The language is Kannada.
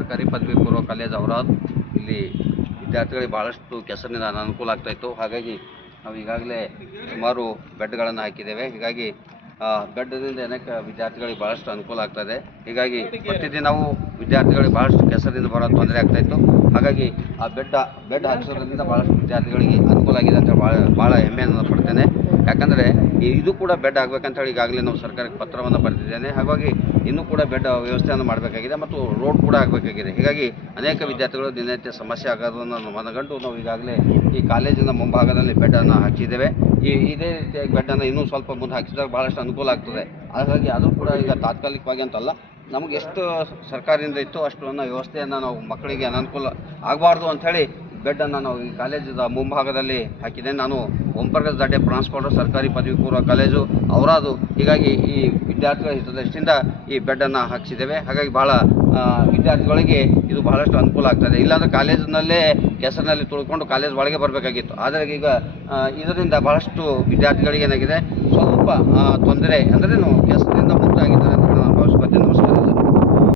ಸರ್ಕಾರಿ ಪದವಿ ಪೂರ್ವ ಕಾಲೇಜ್ ಔರಾದ್ ಇಲ್ಲಿ ವಿದ್ಯಾರ್ಥಿಗಳಿಗೆ ಭಾಳಷ್ಟು ಕೆಸರಿನಿಂದ ಅನುಕೂಲ ಆಗ್ತಾಯಿತ್ತು. ಹಾಗಾಗಿ ನಾವು ಈಗಾಗಲೇ ಸುಮಾರು ಬೆಡ್ಗಳನ್ನು ಹಾಕಿದ್ದೇವೆ. ಹೀಗಾಗಿ ಬೆಡ್ದಿಂದ ಅನೇಕ ವಿದ್ಯಾರ್ಥಿಗಳಿಗೆ ಭಾಳಷ್ಟು ಅನುಕೂಲ ಆಗ್ತಾಯಿದೆ. ಹೀಗಾಗಿ ಪ್ರತಿದಿನವೂ ವಿದ್ಯಾರ್ಥಿಗಳಿಗೆ ಭಾಳಷ್ಟು ಕೆಸರಿಂದ ಬರೋ ತೊಂದರೆ ಆಗ್ತಾಯಿತ್ತು. ಹಾಗಾಗಿ ಆ ಬೆಡ್ ಹಾಕಿಸೋದ್ರಿಂದ ಭಾಳಷ್ಟು ವಿದ್ಯಾರ್ಥಿಗಳಿಗೆ ಅನುಕೂಲ ಆಗಿದೆ ಅಂತ ಭಾಳ ಹೆಮ್ಮೆಯನ್ನು ಪಡ್ತೇನೆ. ಯಾಕಂದರೆ ಇದು ಕೂಡ ಬೆಡ್ ಆಗಬೇಕಂತೇಳಿ ಈಗಾಗಲೇ ನಾವು ಸರ್ಕಾರಕ್ಕೆ ಪತ್ರವನ್ನು ಬರೆದಿದ್ದೇನೆ. ಹಾಗಾಗಿ ಇನ್ನೂ ಕೂಡ ಬೆಡ್ ವ್ಯವಸ್ಥೆಯನ್ನು ಮಾಡಬೇಕಾಗಿದೆ ಮತ್ತು ರೋಡ್ ಕೂಡ ಆಗಬೇಕಾಗಿದೆ. ಹೀಗಾಗಿ ಅನೇಕ ವಿದ್ಯಾರ್ಥಿಗಳು ದಿನನಿತ್ಯ ಸಮಸ್ಯೆ ಆಗೋದನ್ನು ಮನಗಂಡು ನಾವು ಈಗಾಗಲೇ ಈ ಕಾಲೇಜಿನ ಮುಂಭಾಗದಲ್ಲಿ ಬೆಡ್ಡನ್ನು ಹಾಕಿದ್ದೇವೆ. ಇದೇ ರೀತಿಯಾಗಿ ಬೆಡ್ಡನ್ನು ಇನ್ನೂ ಸ್ವಲ್ಪ ಮುಂದೆ ಹಾಕಿಸಿದಾಗ ಭಾಳಷ್ಟು ಅನುಕೂಲ ಆಗ್ತದೆ. ಹಾಗಾಗಿ ಅದು ಕೂಡ ಈಗ ತಾತ್ಕಾಲಿಕವಾಗಿ ಅಂತಲ್ಲ, ನಮಗೆ ಎಷ್ಟು ಸರ್ಕಾರದಿಂದ ಇತ್ತು ಅಷ್ಟನ್ನು ವ್ಯವಸ್ಥೆಯನ್ನು ನಾವು ಮಕ್ಕಳಿಗೆ ಅನನುಕೂಲ ಆಗಬಾರ್ದು ಅಂಥೇಳಿ ಬೆಡ್ಡನ್ನು ನಾವು ಈ ಕಾಲೇಜದ ಮುಂಭಾಗದಲ್ಲಿ ಹಾಕಿದ್ದೇನೆ. ನಾನು ಓಂಪ್ರಕಾಶ್ ದಾಡೆ ಪ್ರಾನ್ಸ್ಪಾರ್ಟರ್ ಸರ್ಕಾರಿ ಪದವಿ ಪೂರ್ವ ಕಾಲೇಜು ಔರಾದು. ಹೀಗಾಗಿ ಈ ವಿದ್ಯಾರ್ಥಿಗಳ ಹಿತದೃಷ್ಟಿಯಿಂದ ಈ ಬೆಡ್ಡನ್ನು ಹಾಕಿಸಿದ್ದೇವೆ. ಹಾಗಾಗಿ ಭಾಳ ವಿದ್ಯಾರ್ಥಿಗಳಿಗೆ ಇದು ಬಹಳಷ್ಟು ಅನುಕೂಲ ಆಗ್ತದೆ. ಇಲ್ಲಾಂದರೆ ಕಾಲೇಜಿನಲ್ಲೇ ಕೆಸರಿನಲ್ಲಿ ತುಳ್ಕೊಂಡು ಕಾಲೇಜ್ ಒಳಗೆ ಬರಬೇಕಾಗಿತ್ತು. ಆದರೆ ಈಗ ಇದರಿಂದ ಬಹಳಷ್ಟು ವಿದ್ಯಾರ್ಥಿಗಳಿಗೆ ಏನಾಗಿದೆ, ಸ್ವಲ್ಪ ತೊಂದರೆ ಅಂದರೆ ಕೆಸರಿನಿಂದ ಮುಕ್ತ ಆಗಿದ್ದಾರೆ ಅಂತ ನಾನು ಭಾವಿಸ್ಕೊಳ್ತೇನೆ.